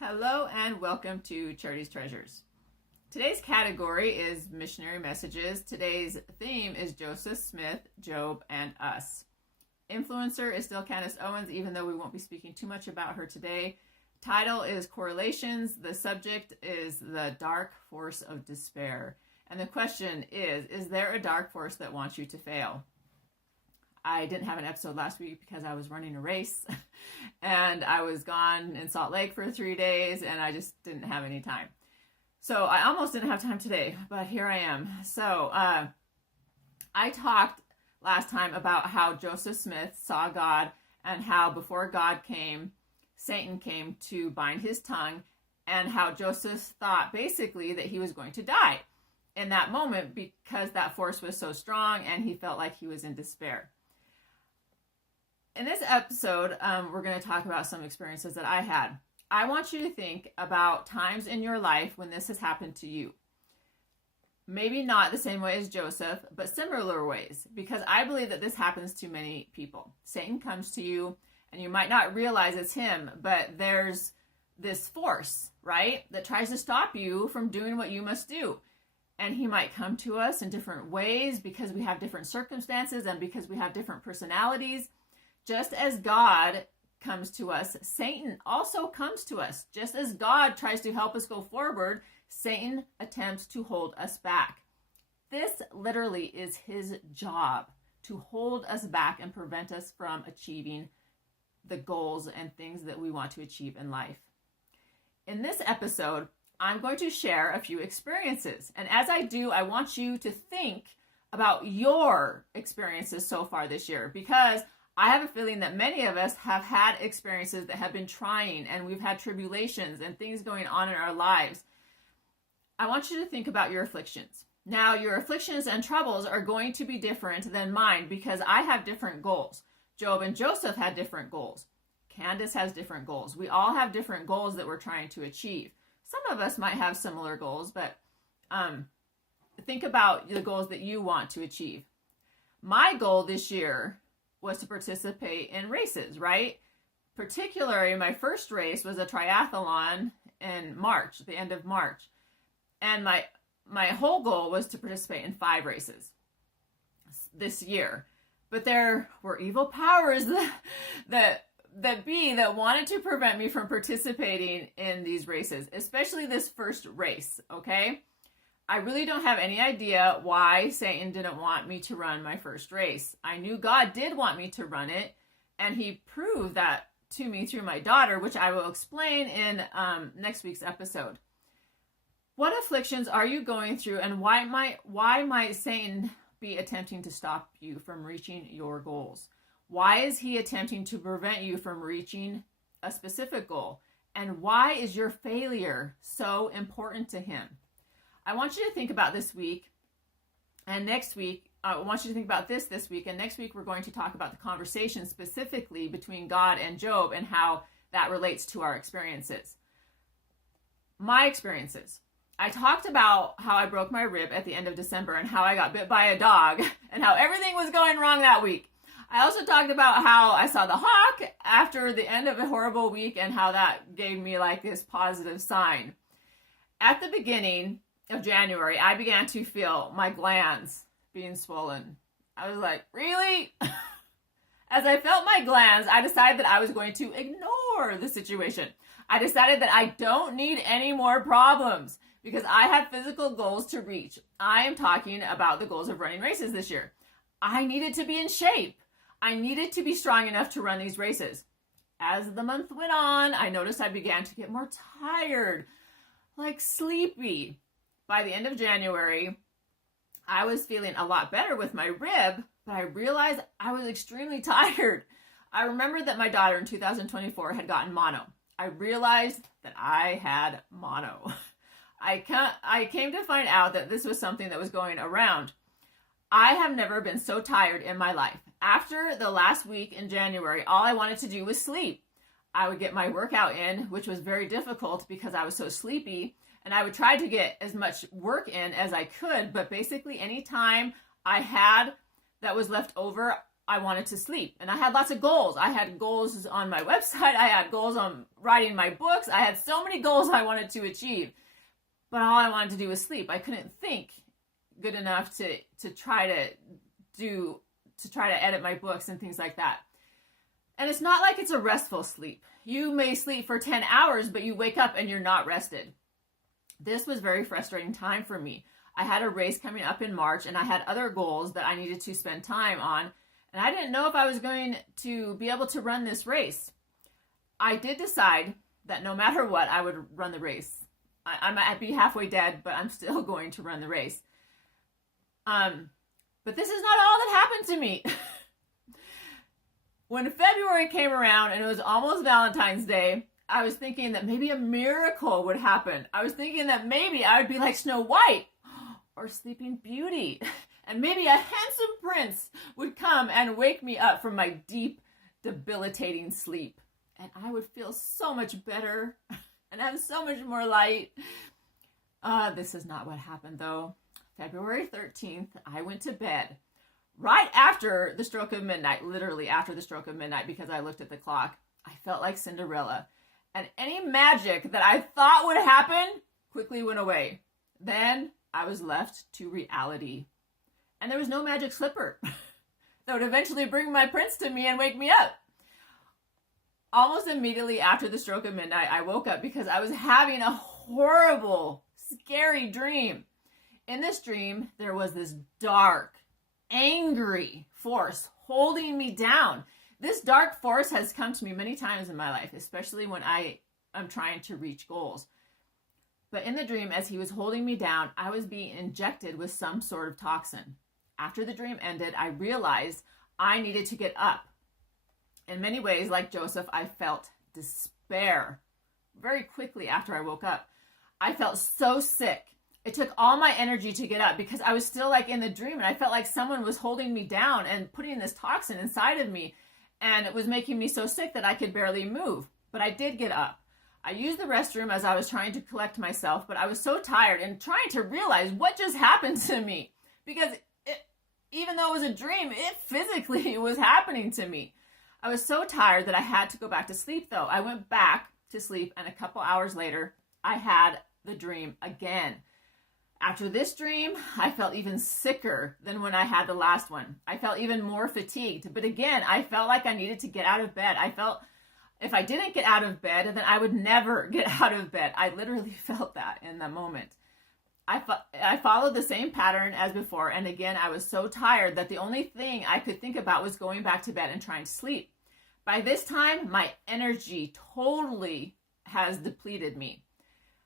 Hello and welcome to Charity's Treasures. Today's category is missionary messages. Today's theme is Joseph Smith, Job, and Us. Influencer is still Candance Owens, even though we won't be speaking too much about her today. Title is Correlations. The subject is the dark force of despair. And the question is there a dark force that wants you to fail? I didn't have an episode last week because I was running a race and I was gone in Salt Lake for 3 days and I just didn't have any time. So I almost didn't have time today, but here I am. So I talked last time about how Joseph Smith saw God and how before God came, Satan came to bind his tongue, and how Joseph thought basically that he was going to die in that moment because that force was so strong and he felt like he was in despair. In this episode, we're going to talk about some experiences that I had. I want you to think about times in your life when this has happened to you. Maybe not the same way as Joseph, but similar ways, because I believe that this happens to many people. Satan comes to you, and you might not realize it's him, but there's this force, right, that tries to stop you from doing what you must do. And he might come to us in different ways because we have different circumstances and because we have different personalities. Just as God comes to us, Satan also comes to us. Just as God tries to help us go forward, Satan attempts to hold us back. This literally is his job, to hold us back and prevent us from achieving the goals and things that we want to achieve in life. In this episode, I'm going to share a few experiences. And as I do, I want you to think about your experiences so far this year, because I have a feeling that many of us have had experiences that have been trying, and we've had tribulations and things going on in our lives. I want you to think about your afflictions. Now, your afflictions and troubles are going to be different than mine because I have different goals. Job and Joseph had different goals. Candance has different goals. We all have different goals that we're trying to achieve. Some of us might have similar goals, but think about the goals that you want to achieve. My goal this year was to participate in races, right? Particularly, my first race was a triathlon in March, the end of March. And my whole goal was to participate in 5 races this year. But there were evil powers that wanted to prevent me from participating in these races, especially this first race, okay? I really don't have any idea why Satan didn't want me to run my first race. I knew God did want me to run it, and he proved that to me through my daughter, which I will explain in next week's episode. What afflictions are you going through, and why might Satan be attempting to stop you from reaching your goals? Why is he attempting to prevent you from reaching a specific goal? And why is your failure so important to him? I want you to think about this week, and next week, I want you to think about this week, and next week we're going to talk about the conversation specifically between God and Job and how that relates to our experiences. My experiences. I talked about how I broke my rib at the end of December and how I got bit by a dog and how everything was going wrong that week. I also talked about how I saw the hawk after the end of a horrible week and how that gave me like this positive sign. At the beginning of January, I began to feel my glands being swollen. I was like, really? As I felt my glands, I decided that I was going to ignore the situation. I decided that I don't need any more problems because I have physical goals to reach. I am talking about the goals of running races this year. I needed to be in shape. I needed to be strong enough to run these races. As the month went on, I noticed I began to get more tired, like sleepy. By the end of January, I was feeling a lot better with my rib, but I realized I was extremely tired. I remembered that my daughter in 2024 had gotten mono. I realized that I had mono. I came to find out that this was something that was going around. I have never been so tired in my life. After the last week in January, all I wanted to do was sleep. I would get my workout in, which was very difficult because I was so sleepy. And I would try to get as much work in as I could, but basically any time I had that was left over, I wanted to sleep. And I had lots of goals. I had goals on my website. I had goals on writing my books. I had so many goals I wanted to achieve. But all I wanted to do was sleep. I couldn't think good enough to try to edit my books and things like that. And it's not like it's a restful sleep. You may sleep for 10 hours, but you wake up and you're not rested. This was a very frustrating time for me. I had a race coming up in March, and I had other goals that I needed to spend time on, and I didn't know if I was going to be able to run this race. I did decide that no matter what, I would run the race. I might be halfway dead, but I'm still going to run the race. But this is not all that happened to me. When February came around and it was almost Valentine's Day, I was thinking that maybe a miracle would happen. I was thinking that maybe I would be like Snow White or Sleeping Beauty, and maybe a handsome prince would come and wake me up from my deep, debilitating sleep. And I would feel so much better and have so much more light. This is not what happened, though. February 13th, I went to bed right after the stroke of midnight, literally after the stroke of midnight, because I looked at the clock. I felt like Cinderella. And any magic that I thought would happen quickly went away. Then I was left to reality. And there was no magic slipper that would eventually bring my prince to me and wake me up. Almost immediately after the stroke of midnight, I woke up because I was having a horrible, scary dream. In this dream, there was this dark, angry force holding me down. This dark force has come to me many times in my life, especially when I am trying to reach goals. But in the dream, as he was holding me down, I was being injected with some sort of toxin. After the dream ended, I realized I needed to get up. In many ways, like Joseph, I felt despair very quickly after I woke up. I felt so sick. It took all my energy to get up because I was still like in the dream, and I felt like someone was holding me down and putting this toxin inside of me, and it was making me so sick that I could barely move. But I did get up. I used the restroom as I was trying to collect myself, but I was so tired and trying to realize what just happened to me, because even though it was a dream, it physically was happening to me. I was so tired that I had to go back to sleep, though. I went back to sleep, and a couple hours later, I had the dream again. After this dream, I felt even sicker than when I had the last one. I felt even more fatigued. But again, I felt like I needed to get out of bed. I felt if I didn't get out of bed, then I would never get out of bed. I literally felt that in that moment. I followed the same pattern as before. And again, I was so tired that the only thing I could think about was going back to bed and trying to sleep. By this time, my energy totally has depleted me.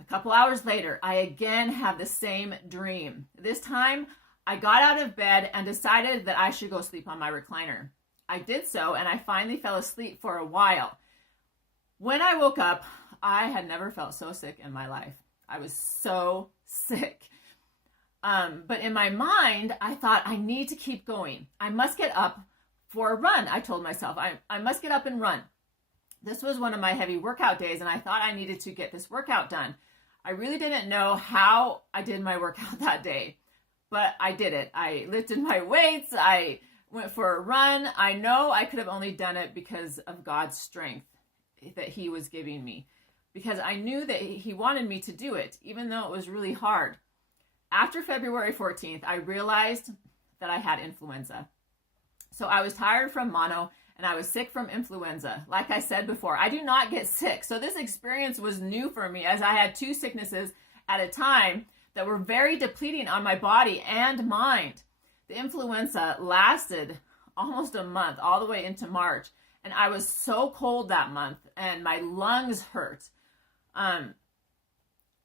A couple hours later, I again have the same dream. This time, I got out of bed and decided that I should go sleep on my recliner. I did so, and I finally fell asleep for a while. When I woke up, I had never felt so sick in my life. I was so sick. But in my mind, I thought, I need to keep going. I must get up for a run, I told myself. I must get up and run. This was one of my heavy workout days, and I thought I needed to get this workout done. I really didn't know how I did my workout that day, but I did it. I lifted my weights. I went for a run. I know I could have only done it because of God's strength that he was giving me, because I knew that he wanted me to do it, even though it was really hard. After February 14th, I realized that I had influenza. So I was tired from mono, and I was sick from influenza. Like I said before, I do not get sick. So this experience was new for me, as I had two sicknesses at a time that were very depleting on my body and mind. The influenza lasted almost a month, all the way into March. And I was so cold that month, and my lungs hurt.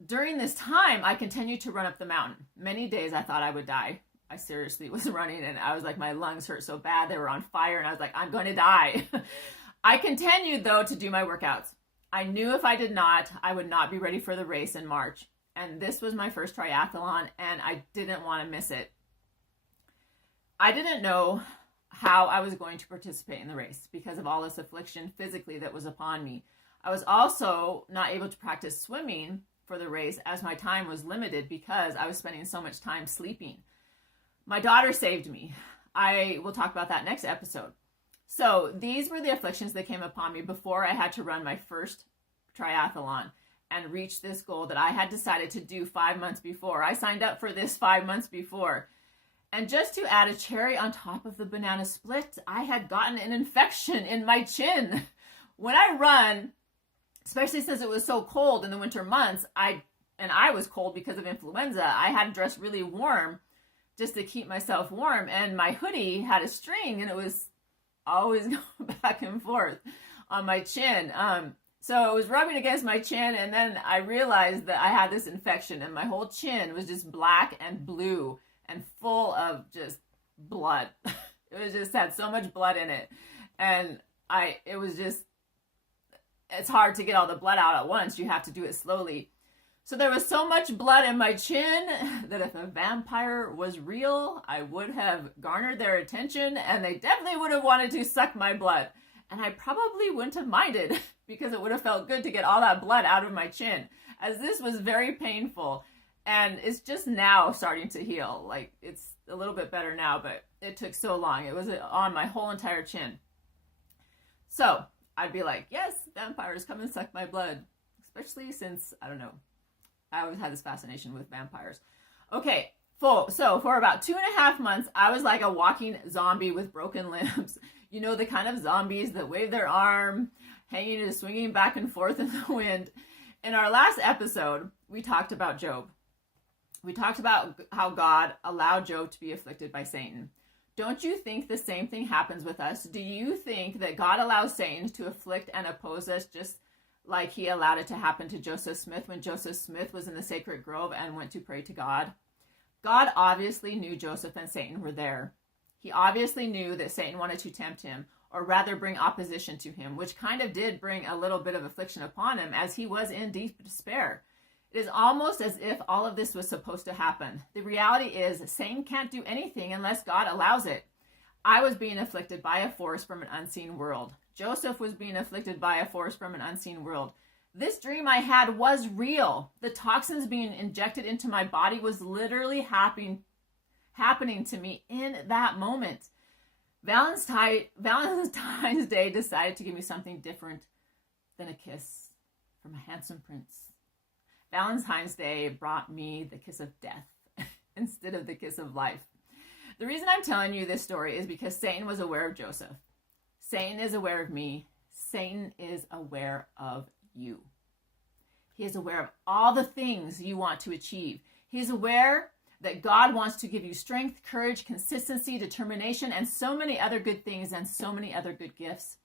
During this time, I continued to run up the mountain. Many days I thought I would die. I seriously was running, and I was like, my lungs hurt so bad. They were on fire, and I was like, I'm going to die. I continued, though, to do my workouts. I knew if I did not, I would not be ready for the race in March. And this was my first triathlon, and I didn't want to miss it. I didn't know how I was going to participate in the race because of all this affliction physically that was upon me. I was also not able to practice swimming for the race, as my time was limited because I was spending so much time sleeping. My daughter saved me. I will talk about that next episode. So these were the afflictions that came upon me before I had to run my first triathlon and reach this goal that I had decided to do 5 months before. I signed up for this 5 months before. And just to add a cherry on top of the banana split, I had gotten an infection in my chin. When I run, especially since it was so cold in the winter months, I was cold because of influenza. I had to dress really warm just to keep myself warm. And my hoodie had a string and it was always going back and forth on my chin. So it was rubbing against my chin, and then I realized that I had this infection and my whole chin was just black and blue and full of just blood. It was just had so much blood in it. And it's hard to get all the blood out at once. You have to do it slowly. So there was so much blood in my chin that if a vampire was real, I would have garnered their attention and they definitely would have wanted to suck my blood. And I probably wouldn't have minded because it would have felt good to get all that blood out of my chin, as this was very painful. And it's just now starting to heal. Like, it's a little bit better now, but it took so long. It was on my whole entire chin. So I'd be like, yes, vampires, come and suck my blood. Especially since, I don't know, I always had this fascination with vampires. Okay, so for about 2.5 months, I was like a walking zombie with broken limbs. You know, the kind of zombies that wave their arm, hanging and swinging back and forth in the wind. In our last episode, we talked about Job. We talked about how God allowed Job to be afflicted by Satan. Don't you think the same thing happens with us? Do you think that God allows Satan to afflict and oppose us just like he allowed it to happen to Joseph Smith when Joseph Smith was in the sacred grove and went to pray to God? God obviously knew Joseph and Satan were there. He obviously knew that Satan wanted to tempt him, or rather bring opposition to him, which kind of did bring a little bit of affliction upon him as he was in deep despair. It is almost as if all of this was supposed to happen. The reality is Satan can't do anything unless God allows it. I was being afflicted by a force from an unseen world. Joseph was being afflicted by a force from an unseen world. This dream I had was real. The toxins being injected into my body was literally happening to me in that moment. Valentine's Day decided to give me something different than a kiss from a handsome prince. Valentine's Day brought me the kiss of death instead of the kiss of life. The reason I'm telling you this story is because Satan was aware of Joseph. Satan is aware of me. Satan is aware of you. He is aware of all the things you want to achieve. He is aware that God wants to give you strength, courage, consistency, determination, and so many other good things and so many other good gifts.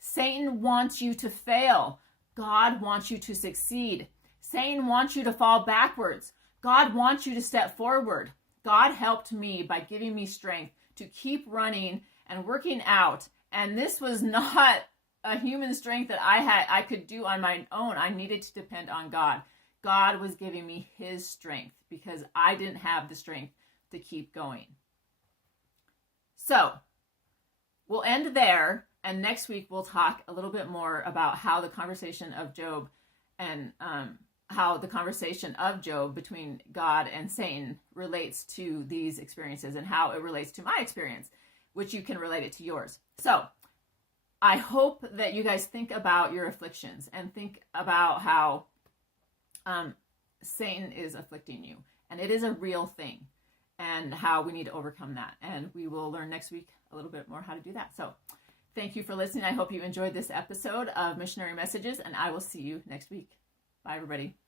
Satan wants you to fail. God wants you to succeed. Satan wants you to fall backwards. God wants you to step forward. God helped me by giving me strength to keep running and working out. And this was not a human strength that I could do on my own. I needed to depend on God. God was giving me his strength because I didn't have the strength to keep going. So we'll end there. And next week we'll talk a little bit more about how the conversation of Job and how the conversation of Job between God and Satan relates to these experiences and how it relates to my experience, which you can relate it to yours. So I hope that you guys think about your afflictions and think about how Satan is afflicting you. And it is a real thing and how we need to overcome that. And we will learn next week a little bit more how to do that. So thank you for listening. I hope you enjoyed this episode of Missionary Messages, and I will see you next week. Bye, everybody.